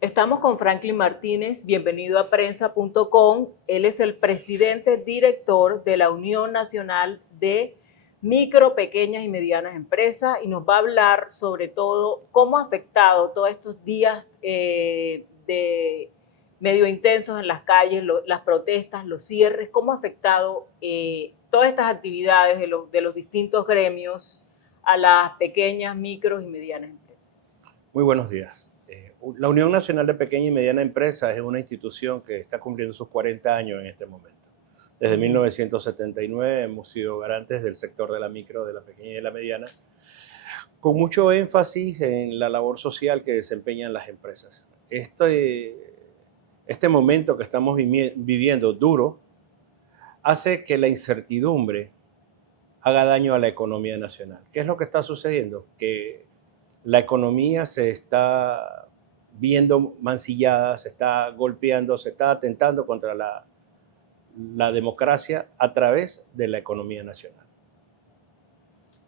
Estamos con Franklin Martínez, bienvenido a prensa.com. Él es el presidente director de la Unión Nacional de Micro, Pequeñas y Medianas Empresas y nos va a hablar sobre todo cómo ha afectado todos estos días de medio intensos en las calles, las protestas, los cierres, cómo ha afectado todas estas actividades de los distintos gremios a las pequeñas, micros y medianas empresas. Muy buenos días. La Unión Nacional de Pequeña y Mediana Empresas es una institución que está cumpliendo sus 40 años en este momento. Desde 1979 hemos sido garantes del sector de la micro, de la pequeña y de la mediana, con mucho énfasis en la labor social que desempeñan las empresas. Este momento que estamos viviendo duro hace que la incertidumbre haga daño a la economía nacional. ¿Qué es lo que está sucediendo? Que la economía se está viendo mancillada, se está golpeando, se está atentando contra la democracia a través de la economía nacional.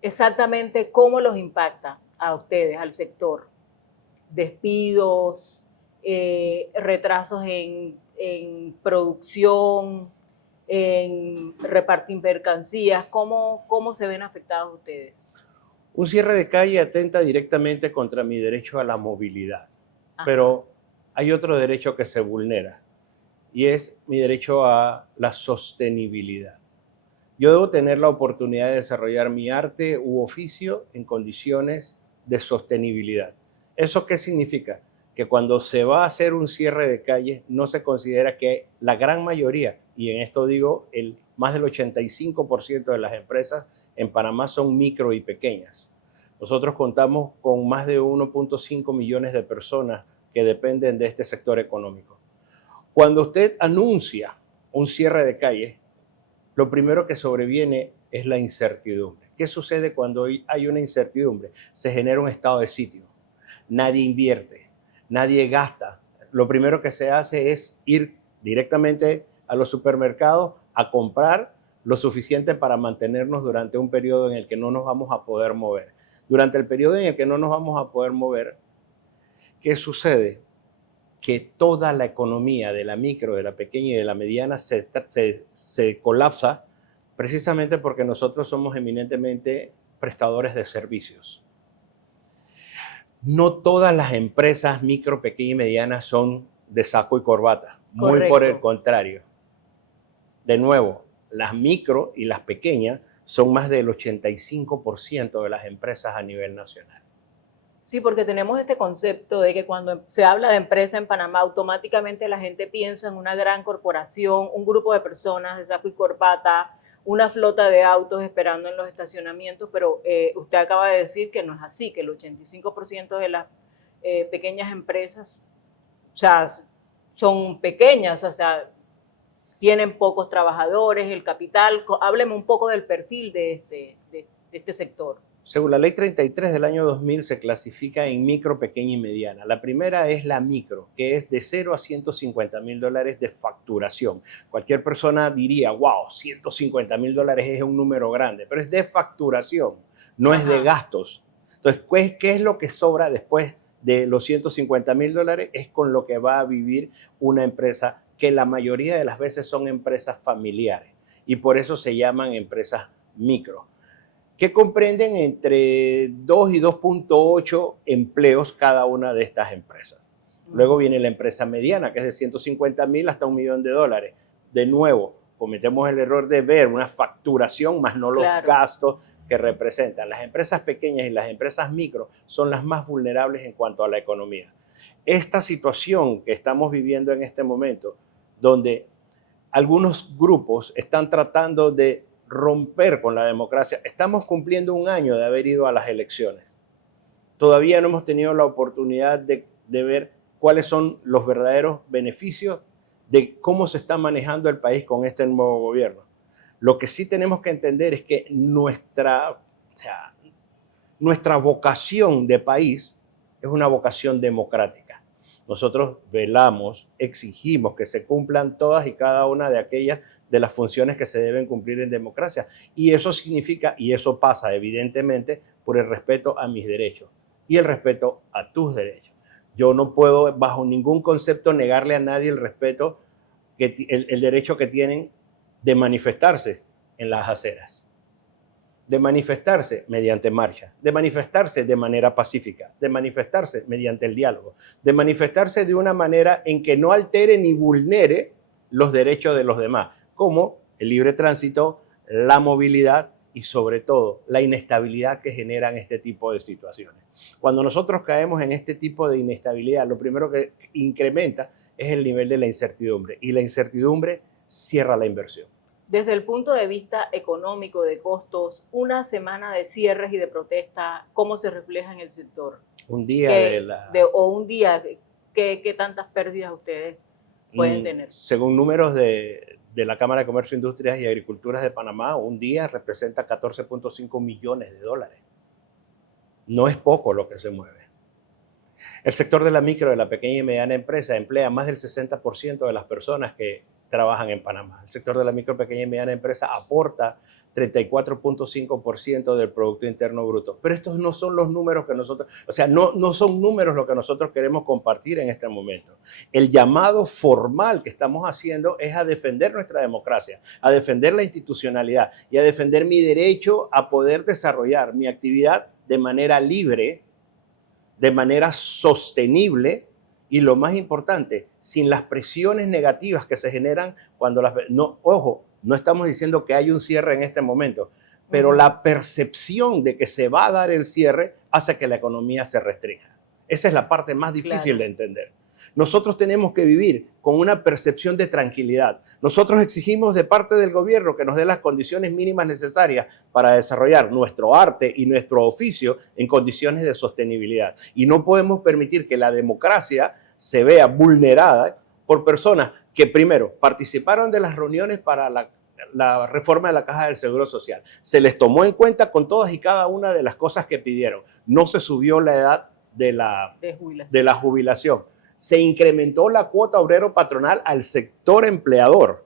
Exactamente cómo los impacta a ustedes, al sector. Despidos, retrasos en producción, en repartir mercancías, ¿cómo se ven afectados ustedes? Un cierre de calle atenta directamente contra mi derecho a la movilidad, Ajá. pero hay otro derecho que se vulnera y es mi derecho a la sostenibilidad. Yo debo tener la oportunidad de desarrollar mi arte u oficio en condiciones de sostenibilidad. ¿Eso qué significa? Que cuando se va a hacer un cierre de calles no se considera que la gran mayoría, y en esto digo más del 85% de las empresas en Panamá son micro y pequeñas. Nosotros contamos con más de 1.5 millones de personas que dependen de este sector económico. Cuando usted anuncia un cierre de calles, lo primero que sobreviene es la incertidumbre. ¿Qué sucede cuando hay una incertidumbre? Se genera un estado de sitio. Nadie invierte, nadie gasta. Lo primero que se hace es ir directamente a los supermercados a comprar lo suficiente para mantenernos durante un periodo en el que no nos vamos a poder mover. Durante el periodo en el que no nos vamos a poder mover, ¿qué sucede? Que toda la economía de la micro, de la pequeña y de la mediana se colapsa precisamente porque nosotros somos eminentemente prestadores de servicios. No todas las empresas micro, pequeñas y medianas son de saco y corbata. Muy Correcto. por el contrario. De nuevo, las micro y las pequeñas son más del 85% de las empresas a nivel nacional. Sí, porque tenemos este concepto de que cuando se habla de empresa en Panamá, automáticamente la gente piensa en una gran corporación, un grupo de personas de saco y corbata, una flota de autos esperando en los estacionamientos, pero usted acaba de decir que no es así, que el 85% de las pequeñas empresas, o sea, son pequeñas, o sea, tienen pocos trabajadores, el capital. Hábleme un poco del perfil de este sector. Según la ley 33 del año 2000 se clasifica en micro, pequeña y mediana. La primera es la micro, que es de 0 a $150,000 de facturación. Cualquier persona diría, wow, $150,000 es un número grande, pero es de facturación, no es de gastos. Entonces, ¿qué es lo que sobra después de los $150,000? Es con lo que va a vivir una empresa que la mayoría de las veces son empresas familiares y por eso se llaman empresas micro, que comprenden entre 2 y 2.8 empleos cada una de estas empresas. Luego viene la empresa mediana, que es de 150,000 hasta $1,000,000. De nuevo, cometemos el error de ver una facturación más no los gastos que representan. Las empresas pequeñas y las empresas micro son las más vulnerables en cuanto a la economía. Esta situación que estamos viviendo en este momento, donde algunos grupos están tratando de romper con la democracia. Estamos cumpliendo un año de haber ido a las elecciones. Todavía no hemos tenido la oportunidad de ver cuáles son los verdaderos beneficios de cómo se está manejando el país con este nuevo gobierno. Lo que sí tenemos que entender es que nuestra vocación de país es una vocación democrática. Nosotros velamos, exigimos que se cumplan todas y cada una de aquellas de las funciones que se deben cumplir en democracia. Y eso significa, y eso pasa evidentemente, por el respeto a mis derechos y el respeto a tus derechos. Yo no puedo, bajo ningún concepto, negarle a nadie el respeto, el derecho que tienen de manifestarse en las aceras, de manifestarse mediante marcha, de manifestarse de manera pacífica, de manifestarse mediante el diálogo, de manifestarse de una manera en que no altere ni vulnere los derechos de los demás, como el libre tránsito, la movilidad y sobre todo la inestabilidad que generan este tipo de situaciones. Cuando nosotros caemos en este tipo de inestabilidad, lo primero que incrementa es el nivel de la incertidumbre, y la incertidumbre cierra la inversión. Desde el punto de vista económico, de costos, una semana de cierres y de protesta, ¿cómo se refleja en el sector? Un día ¿Qué tantas pérdidas ustedes pueden tener? Según números de la Cámara de Comercio, Industrias y Agriculturas de Panamá, un día representa 14.5 millones de dólares. No es poco lo que se mueve. El sector de la micro, de la pequeña y mediana empresa, emplea más del 60% de las personas que trabajan en Panamá. El sector de la micro, pequeña y mediana empresa aporta 34.5% del Producto Interno Bruto. Pero estos no son los números que nosotros, no son números lo que nosotros queremos compartir en este momento. El llamado formal que estamos haciendo es a defender nuestra democracia, a defender la institucionalidad y a defender mi derecho a poder desarrollar mi actividad de manera libre, de manera sostenible y, lo más importante, sin las presiones negativas que se generan cuando no estamos diciendo que hay un cierre en este momento, pero la percepción de que se va a dar el cierre hace que la economía se restrinja. Esa es la parte más difícil de entender. Nosotros tenemos que vivir con una percepción de tranquilidad. Nosotros exigimos de parte del gobierno que nos dé las condiciones mínimas necesarias para desarrollar nuestro arte y nuestro oficio en condiciones de sostenibilidad. Y no podemos permitir que la democracia se vea vulnerada por personas que, primero, participaron de las reuniones para la reforma de la Caja del Seguro Social. Se les tomó en cuenta con todas y cada una de las cosas que pidieron. No se subió la edad de la jubilación. Se incrementó la cuota obrero patronal al sector empleador.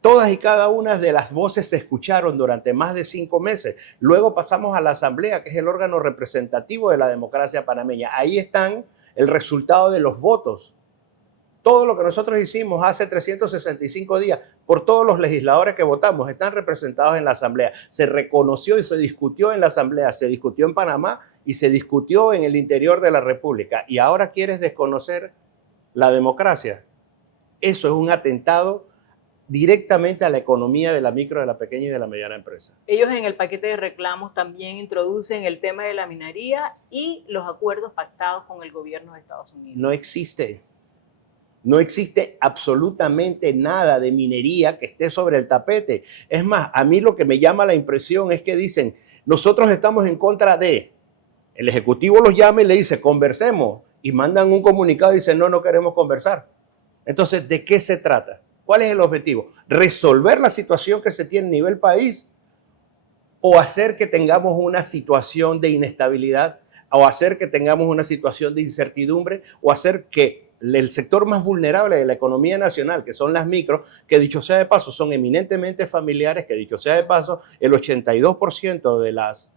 Todas y cada una de las voces se escucharon durante más de 5 meses. Luego pasamos a la Asamblea, que es el órgano representativo de la democracia panameña. Ahí están el resultado de los votos. Todo lo que nosotros hicimos hace 365 días por todos los legisladores que votamos están representados en la Asamblea. Se reconoció y se discutió en la Asamblea, se discutió en Panamá y se discutió en el interior de la República. ¿Y ahora quieres desconocer la democracia? Eso es un atentado directamente a la economía de la micro, de la pequeña y de la mediana empresa. Ellos en el paquete de reclamos también introducen el tema de la minería y los acuerdos pactados con el gobierno de Estados Unidos. No existe. No existe absolutamente nada de minería que esté sobre el tapete. Es más, a mí lo que me llama la impresión es que dicen, nosotros estamos en contra de. El Ejecutivo los llama y le dice, conversemos. Y mandan un comunicado y dicen, no queremos conversar. Entonces, ¿de qué se trata? ¿Cuál es el objetivo? ¿Resolver la situación que se tiene a nivel país? ¿O hacer que tengamos una situación de inestabilidad? ¿O hacer que tengamos una situación de incertidumbre? ¿O hacer que el sector más vulnerable de la economía nacional, que son las micros, que dicho sea de paso son eminentemente familiares, que dicho sea de paso el 82% de las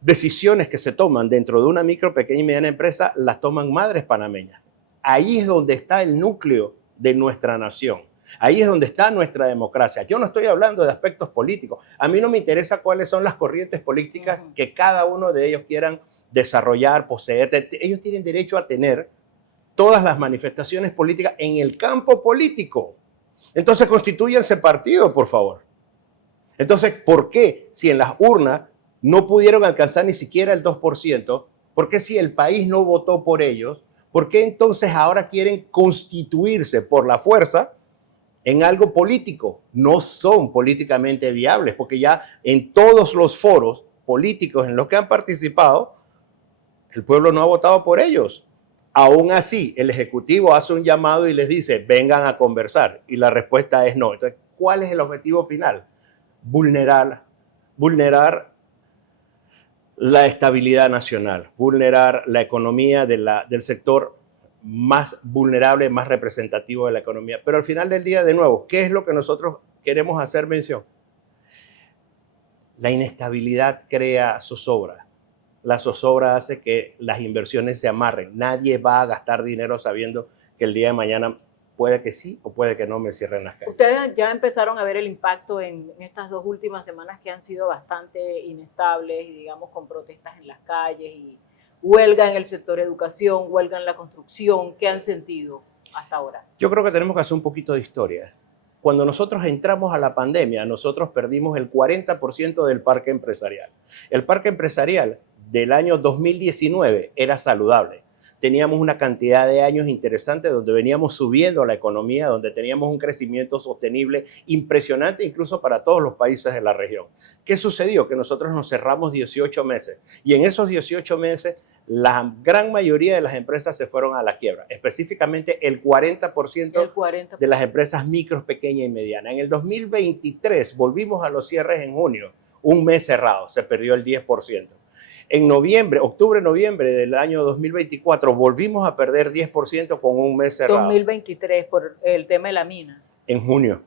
decisiones que se toman dentro de una micro, pequeña y mediana empresa las toman madres panameñas? Ahí es donde está el núcleo de nuestra nación. Ahí es donde está nuestra democracia. Yo no estoy hablando de aspectos políticos. A mí no me interesa cuáles son las corrientes políticas que cada uno de ellos quieran desarrollar, poseer. Ellos tienen derecho a tener todas las manifestaciones políticas en el campo político. Entonces, constitúyanse partido, por favor. Entonces, ¿por qué si en las urnas no pudieron alcanzar ni siquiera el 2%? ¿Por qué si el país no votó por ellos? ¿Por qué entonces ahora quieren constituirse por la fuerza en algo político? No son políticamente viables, porque ya en todos los foros políticos en los que han participado, el pueblo no ha votado por ellos. Aún así, el Ejecutivo hace un llamado y les dice, vengan a conversar. Y la respuesta es no. Entonces, ¿cuál es el objetivo final? Vulnerar la estabilidad nacional, vulnerar la economía del sector más vulnerable, más representativo de la economía. Pero al final del día, de nuevo, ¿qué es lo que nosotros queremos hacer mención? La inestabilidad crea zozobra. La zozobra hace que las inversiones se amarren. Nadie va a gastar dinero sabiendo que el día de mañana puede que sí o puede que no me cierren las calles. Ustedes ya empezaron a ver el impacto en estas 2 últimas semanas que han sido bastante inestables y digamos con protestas en las calles y huelga en el sector educación, huelga en la construcción. ¿Qué han sentido hasta ahora? Yo creo que tenemos que hacer un poquito de historia. Cuando nosotros entramos a la pandemia, nosotros perdimos el 40% del parque empresarial. El parque empresarial del año 2019 era saludable. Teníamos una cantidad de años interesantes donde veníamos subiendo la economía, donde teníamos un crecimiento sostenible impresionante incluso para todos los países de la región. ¿Qué sucedió? Que nosotros nos cerramos 18 meses y en esos 18 meses la gran mayoría de las empresas se fueron a la quiebra, específicamente el 40% de las empresas micros, pequeñas y medianas. En el 2023 volvimos a los cierres en junio, un mes cerrado, se perdió el 10%. En noviembre, octubre-noviembre del año 2024 volvimos a perder 10% con un mes cerrado. 2023 por el tema de la mina. En junio.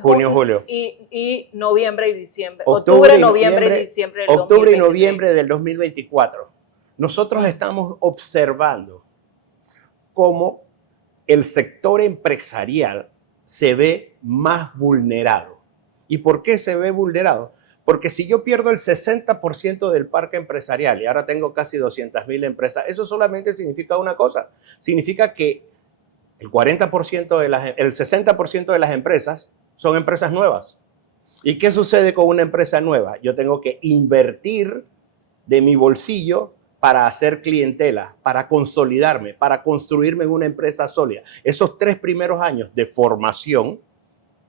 Junio, julio. Y noviembre y diciembre. Octubre, noviembre y diciembre del octubre 2023. y noviembre del 2024. Nosotros estamos observando cómo el sector empresarial se ve más vulnerado. ¿Y por qué se ve vulnerado? Porque si yo pierdo el 60% del parque empresarial y ahora tengo casi 200,000 empresas, eso solamente significa una cosa. Significa que el 40% el 60% de las empresas son empresas nuevas. ¿Y qué sucede con una empresa nueva? Yo tengo que invertir de mi bolsillo para hacer clientela, para consolidarme, para construirme en una empresa sólida. Esos 3 primeros años de formación,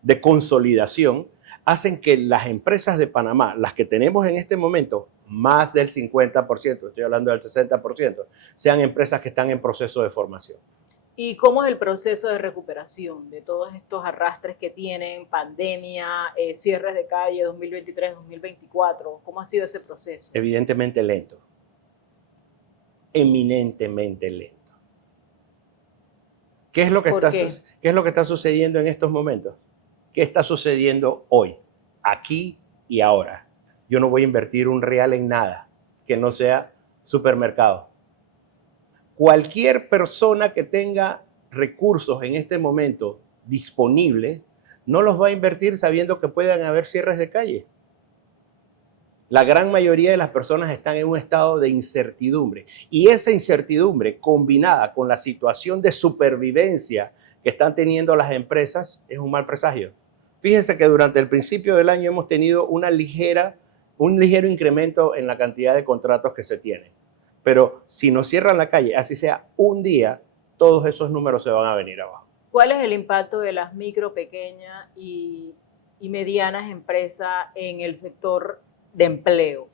de consolidación, hacen que las empresas de Panamá, las que tenemos en este momento, más del 50%, estoy hablando del 60%, sean empresas que están en proceso de formación. ¿Y cómo es el proceso de recuperación de todos estos arrastres que tienen, pandemia, cierres de calle 2023-2024? ¿Cómo ha sido ese proceso? Evidentemente lento, eminentemente lento. ¿Qué es lo que está sucediendo en estos momentos? ¿Qué está sucediendo hoy, aquí y ahora? Yo no voy a invertir un real en nada que no sea supermercado. Cualquier persona que tenga recursos en este momento disponibles no los va a invertir sabiendo que puedan haber cierres de calle. La gran mayoría de las personas están en un estado de incertidumbre y esa incertidumbre combinada con la situación de supervivencia que están teniendo las empresas es un mal presagio. Fíjense que durante el principio del año hemos tenido un ligero incremento en la cantidad de contratos que se tienen. Pero si nos cierran la calle, así sea un día, todos esos números se van a venir abajo. ¿Cuál es el impacto de las micro, pequeñas y medianas empresas en el sector de empleo?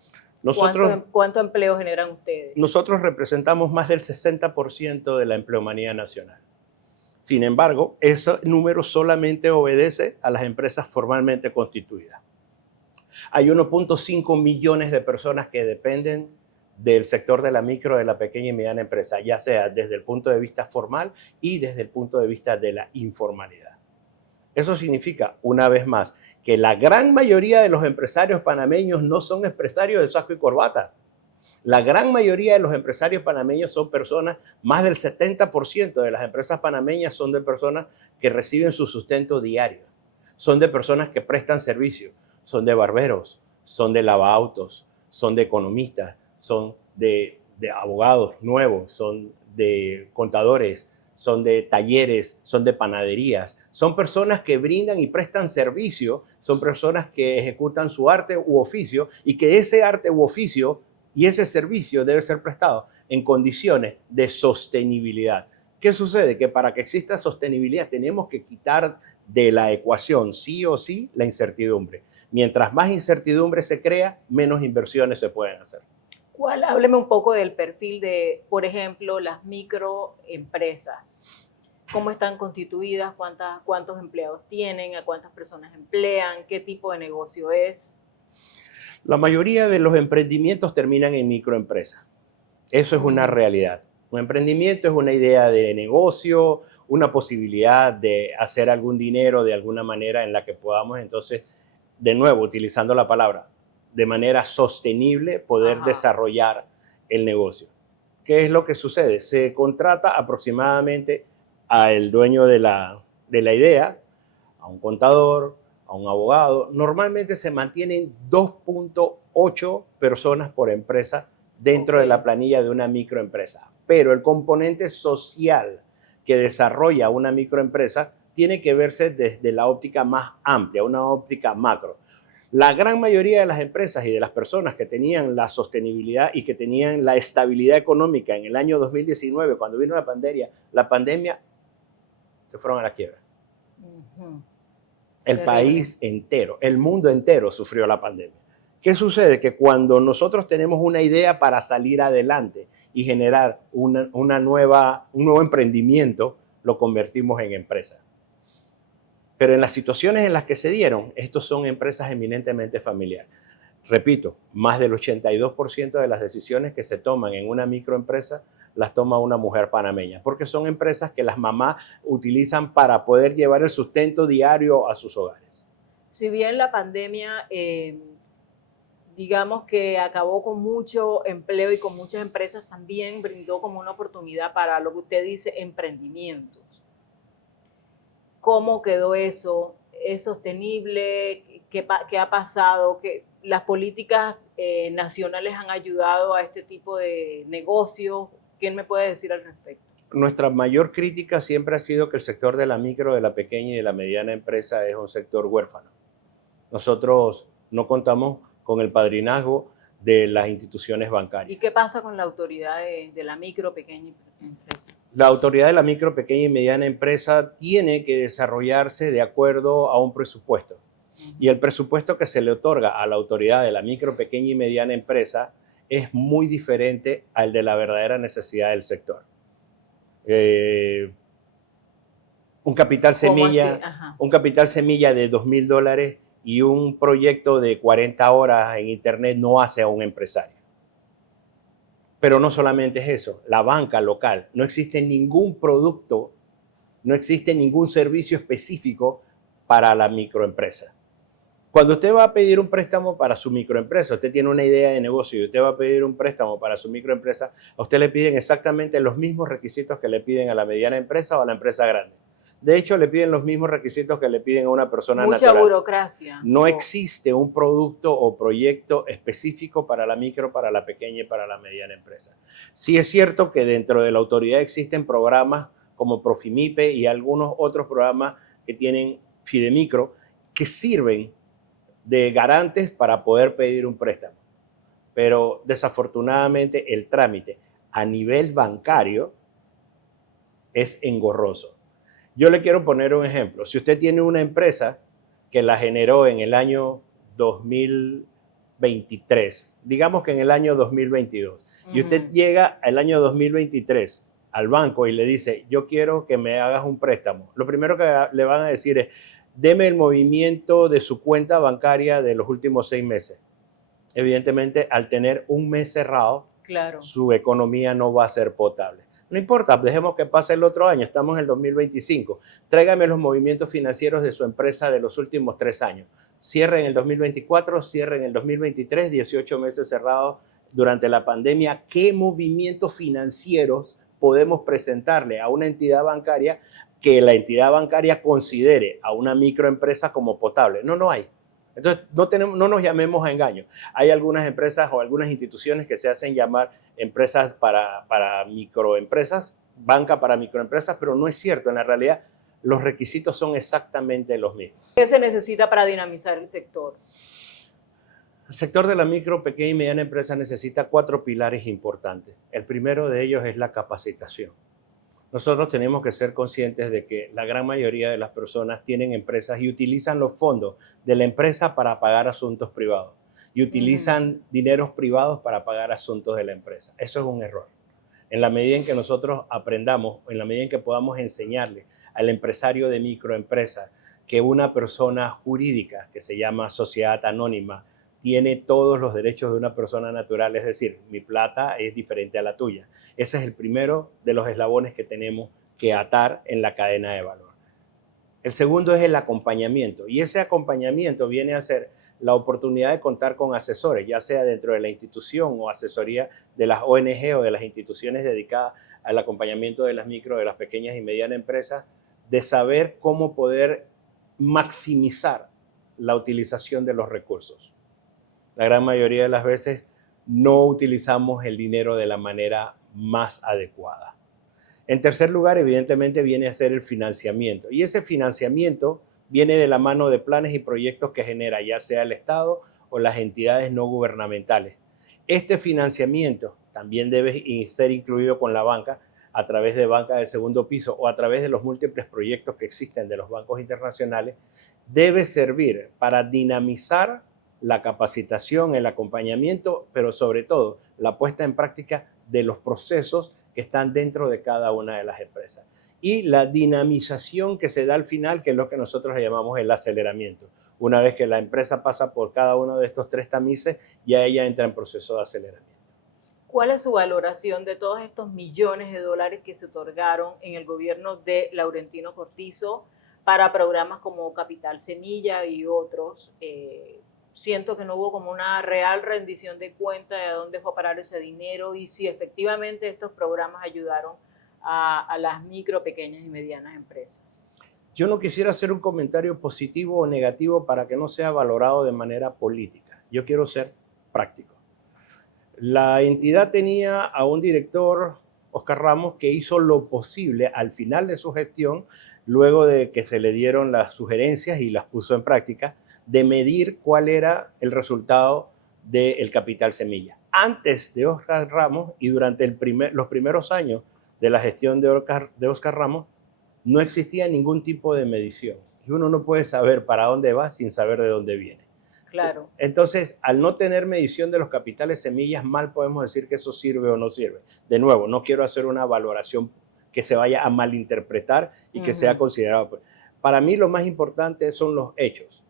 ¿Cuánto empleo generan ustedes? Nosotros representamos más del 60% de la empleomanía nacional. Sin embargo, ese número solamente obedece a las empresas formalmente constituidas. Hay 1.5 millones de personas que dependen del sector de la micro, de la pequeña y mediana empresa, ya sea desde el punto de vista formal y desde el punto de vista de la informalidad. Eso significa, una vez más, que la gran mayoría de los empresarios panameños no son empresarios de saco y corbata. La gran mayoría de los empresarios panameños son personas, más del 70% de las empresas panameñas son de personas que reciben su sustento diario. Son de personas que prestan servicio, son de barberos, son de lavaautos, son de economistas, son de abogados nuevos, son de contadores, son de talleres, son de panaderías. Son personas que brindan y prestan servicio, son personas que ejecutan su arte u oficio y que ese arte u oficio y ese servicio debe ser prestado en condiciones de sostenibilidad. ¿Qué sucede? Que para que exista sostenibilidad tenemos que quitar de la ecuación sí o sí la incertidumbre. Mientras más incertidumbre se crea, menos inversiones se pueden hacer. Hábleme un poco del perfil de, por ejemplo, las microempresas. ¿Cómo están constituidas? ¿Cuántos empleados tienen? ¿A cuántas personas emplean? ¿Qué tipo de negocio es? La mayoría de los emprendimientos terminan en microempresas. Eso es una realidad. Un emprendimiento es una idea de negocio, una posibilidad de hacer algún dinero de alguna manera en la que podamos entonces, de nuevo, utilizando la palabra, de manera sostenible poder desarrollar el negocio. ¿Qué es lo que sucede? Se contrata aproximadamente al dueño de la idea, a un contador, a un abogado. Normalmente se mantienen 2.8 personas por empresa dentro de la planilla de una microempresa. Pero el componente social que desarrolla una microempresa tiene que verse desde la óptica más amplia, una óptica macro. La gran mayoría de las empresas y de las personas que tenían la sostenibilidad y que tenían la estabilidad económica en el año 2019, cuando vino la pandemia se fueron a la quiebra. El país entero, el mundo entero sufrió la pandemia. ¿Qué sucede? Que cuando nosotros tenemos una idea para salir adelante y generar un nuevo emprendimiento, lo convertimos en empresa. Pero en las situaciones en las que se dieron, estos son empresas eminentemente familiares. Repito, más del 82% de las decisiones que se toman en una microempresa las toma una mujer panameña, porque son empresas que las mamás utilizan para poder llevar el sustento diario a sus hogares. Si bien la pandemia, digamos que acabó con mucho empleo y con muchas empresas, también brindó como una oportunidad para lo que usted dice, emprendimientos. ¿Cómo quedó eso? ¿Es sostenible? ¿Qué ha pasado? ¿Que las políticas nacionales han ayudado a este tipo de negocios? ¿Quién me puede decir al respecto? Nuestra mayor crítica siempre ha sido que el sector de la micro, de la pequeña y de la mediana empresa es un sector huérfano. Nosotros no contamos con el padrinazgo de las instituciones bancarias. ¿Y qué pasa con la autoridad de la micro, pequeña empresa? La autoridad de la micro, pequeña y mediana empresa tiene que desarrollarse de acuerdo a un presupuesto. Y el presupuesto que se le otorga a la autoridad de la micro, pequeña y mediana empresa es muy diferente al de la verdadera necesidad del sector. Un capital semilla de $2,000 y un proyecto de 40 horas en internet no hace a un empresario. Pero no solamente es eso, la banca local, no existe ningún producto, no existe ningún servicio específico para la microempresa. Cuando usted va a pedir un préstamo para su microempresa, usted tiene una idea de negocio y usted va a pedir un préstamo para su microempresa, a usted le piden exactamente los mismos requisitos que le piden a la mediana empresa o a la empresa grande. De hecho, le piden los mismos requisitos que le piden a una persona natural. Mucha burocracia. No existe un producto o proyecto específico para la micro, para la pequeña y para la mediana empresa. Sí es cierto que dentro de la autoridad existen programas como Profimipe y algunos otros programas que tienen Fidemicro que sirven de garantes para poder pedir un préstamo. Pero desafortunadamente el trámite a nivel bancario es engorroso. Yo le quiero poner un ejemplo. Si usted tiene una empresa que la generó en el año 2023, digamos que en el año 2022, y usted llega al año 2023 al banco y le dice, yo quiero que me hagas un préstamo, lo primero que le van a decir es, deme el movimiento de su cuenta bancaria de los últimos 6 meses. Evidentemente, al tener un mes cerrado, claro, su economía no va a ser potable. No importa, dejemos que pase el otro año, estamos en el 2025. Tráigame los movimientos financieros de su empresa de los últimos 3 años. Cierre en el 2024, cierre en el 2023, 18 meses cerrados durante la pandemia. ¿Qué movimientos financieros podemos presentarle a una entidad bancaria que la entidad bancaria considere a una microempresa como potable? No hay. Entonces, no nos llamemos a engaño. Hay algunas empresas o algunas instituciones que se hacen llamar empresas para microempresas, banca para microempresas, pero no es cierto. En la realidad, los requisitos son exactamente los mismos. ¿Qué se necesita para dinamizar el sector? El sector de la micro, pequeña y mediana empresa necesita 4 pilares importantes. El primero de ellos es la capacitación. Nosotros tenemos que ser conscientes de que la gran mayoría de las personas tienen empresas y utilizan los fondos de la empresa para pagar asuntos privados y utilizan dineros privados para pagar asuntos de la empresa. Eso es un error. En la medida en que nosotros aprendamos, en la medida en que podamos enseñarle al empresario de microempresa que una persona jurídica que se llama sociedad anónima tiene todos los derechos de una persona natural, es decir, mi plata es diferente a la tuya. Ese es el primero de los eslabones que tenemos que atar en la cadena de valor. El segundo es el acompañamiento, y ese acompañamiento viene a ser la oportunidad de contar con asesores, ya sea dentro de la institución o asesoría de las ONG o de las instituciones dedicadas al acompañamiento de las micro, de las pequeñas y medianas empresas, de saber cómo poder maximizar la utilización de los recursos. La gran mayoría de las veces no utilizamos el dinero de la manera más adecuada. En tercer lugar, evidentemente, viene a ser el financiamiento. Y ese financiamiento viene de la mano de planes y proyectos que genera ya sea el Estado o las entidades no gubernamentales. Este financiamiento también debe ser incluido con la banca a través de banca del segundo piso o a través de los múltiples proyectos que existen de los bancos internacionales, debe servir para dinamizar la capacitación, el acompañamiento, pero sobre todo la puesta en práctica de los procesos que están dentro de cada una de las empresas. Y la dinamización que se da al final, que es lo que nosotros le llamamos el aceleramiento. Una vez que la empresa pasa por cada uno de estos 3 tamices, ya ella entra en proceso de aceleramiento. ¿Cuál es su valoración de todos estos millones de dólares que se otorgaron en el gobierno de Laurentino Cortizo para programas como Capital Semilla y otros? Siento que no hubo como una real rendición de cuenta de dónde fue a parar ese dinero y si efectivamente estos programas ayudaron a las micro, pequeñas y medianas empresas. Yo no quisiera hacer un comentario positivo o negativo para que no sea valorado de manera política. Yo quiero ser práctico. La entidad tenía a un director, Oscar Ramos, que hizo lo posible al final de su gestión, luego de que se le dieron las sugerencias y las puso en práctica, de medir cuál era el resultado del Capital Semilla. Antes de Oscar Ramos y durante los primeros años de la gestión de Oscar Ramos, no existía ningún tipo de medición. Y uno no puede saber para dónde va sin saber de dónde viene. Claro. Entonces, al no tener medición de los capitales semillas, mal podemos decir que eso sirve o no sirve. De nuevo, no quiero hacer una valoración que se vaya a malinterpretar y que sea considerado. Para mí lo más importante son los hechos.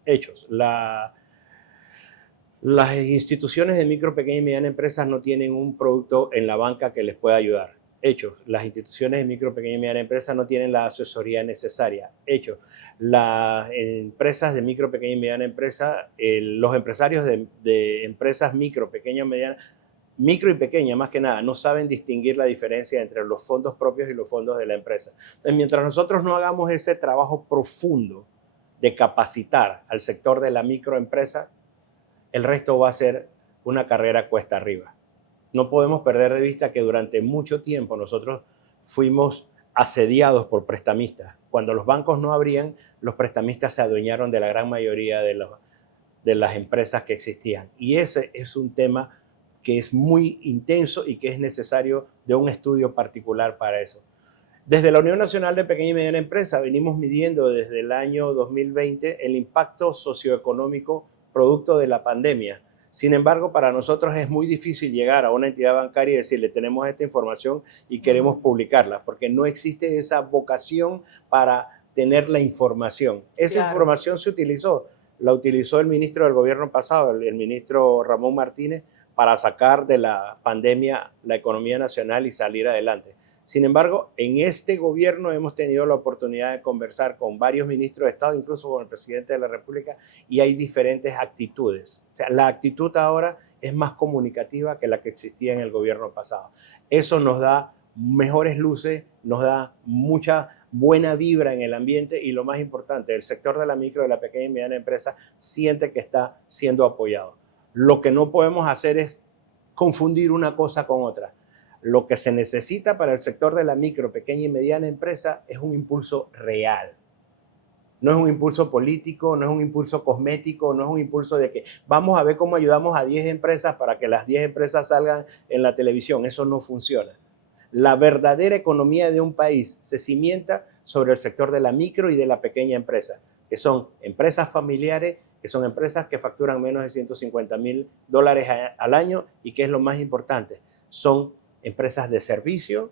Las instituciones de micro, pequeña y mediana empresas no tienen un producto en la banca que les pueda ayudar. Hechos, las instituciones de micro, pequeña y mediana empresa no tienen la asesoría necesaria. Hechos, las empresas de micro, pequeña y mediana empresa, los empresarios de empresas micro, pequeña, mediana, micro y pequeña más que nada, no saben distinguir la diferencia entre los fondos propios y los fondos de la empresa. Entonces, mientras nosotros no hagamos ese trabajo profundo de capacitar al sector de la microempresa, el resto va a ser una carrera cuesta arriba. No podemos perder de vista que durante mucho tiempo nosotros fuimos asediados por prestamistas. Cuando los bancos no abrían, los prestamistas se adueñaron de la gran mayoría de las empresas que existían. Y ese es un tema que es muy intenso y que es necesario de un estudio particular para eso. Desde la Unión Nacional de Pequeña y Mediana Empresa venimos midiendo desde el año 2020 el impacto socioeconómico producto de la pandemia. Sin embargo, para nosotros es muy difícil llegar a una entidad bancaria y decirle tenemos esta información y queremos publicarla, porque no existe esa vocación para tener la información. Esa información la utilizó el ministro del gobierno pasado, el ministro Ramón Martínez, para sacar de la pandemia la economía nacional y salir adelante. Sin embargo, en este gobierno hemos tenido la oportunidad de conversar con varios ministros de Estado, incluso con el presidente de la República, y hay diferentes actitudes. O sea, la actitud ahora es más comunicativa que la que existía en el gobierno pasado. Eso nos da mejores luces, nos da mucha buena vibra en el ambiente y lo más importante, el sector de la micro, de la pequeña y mediana empresa siente que está siendo apoyado. Lo que no podemos hacer es confundir una cosa con otra. Lo que se necesita para el sector de la micro, pequeña y mediana empresa es un impulso real. No es un impulso político, no es un impulso cosmético, no es un impulso de que vamos a ver cómo ayudamos a 10 empresas para que las 10 empresas salgan en la televisión. Eso no funciona. La verdadera economía de un país se cimienta sobre el sector de la micro y de la pequeña empresa, que son empresas familiares, que son empresas que facturan menos de $150,000 al año y que es lo más importante, son empresas de servicio,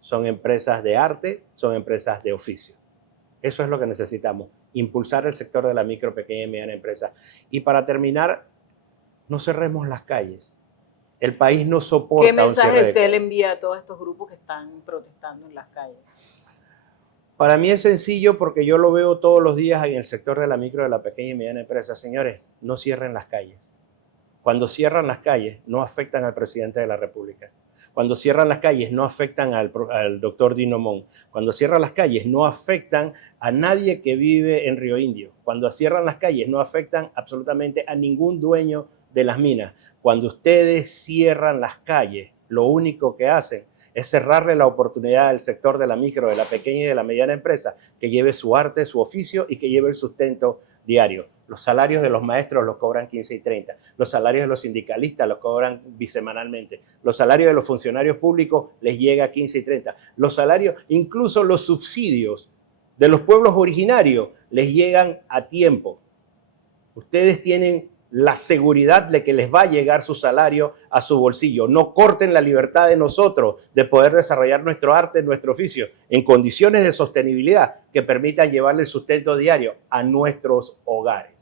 son empresas de arte, son empresas de oficio. Eso es lo que necesitamos, impulsar el sector de la micro, pequeña y mediana empresa. Y para terminar, no cerremos las calles. El país no soporta un cierre de calles. ¿Qué mensaje usted le envía a todos estos grupos que están protestando en las calles? Para mí es sencillo porque yo lo veo todos los días en el sector de la micro, de la pequeña y mediana empresa. Señores, no cierren las calles. Cuando cierran las calles, no afectan al presidente de la República. Cuando cierran las calles, no afectan al doctor Dino Mon. Cuando cierran las calles, no afectan a nadie que vive en Río Indio. Cuando cierran las calles, no afectan absolutamente a ningún dueño de las minas. Cuando ustedes cierran las calles, lo único que hacen es cerrarle la oportunidad al sector de la micro, de la pequeña y de la mediana empresa que lleve su arte, su oficio y que lleve el sustento diario. Los salarios de los maestros los cobran 15 y 30. Los salarios de los sindicalistas los cobran bisemanalmente. Los salarios de los funcionarios públicos les llega a 15 y 30. Los salarios, incluso los subsidios de los pueblos originarios les llegan a tiempo. Ustedes tienen la seguridad de que les va a llegar su salario a su bolsillo. No corten la libertad de nosotros de poder desarrollar nuestro arte, nuestro oficio, en condiciones de sostenibilidad que permitan llevarle el sustento diario a nuestros hogares.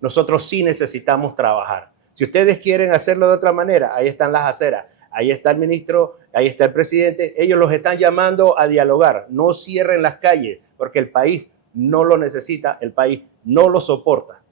Nosotros sí necesitamos trabajar. Si ustedes quieren hacerlo de otra manera, ahí están las aceras, ahí está el ministro, ahí está el presidente. Ellos los están llamando a dialogar. No cierren las calles porque el país no lo necesita, el país no lo soporta.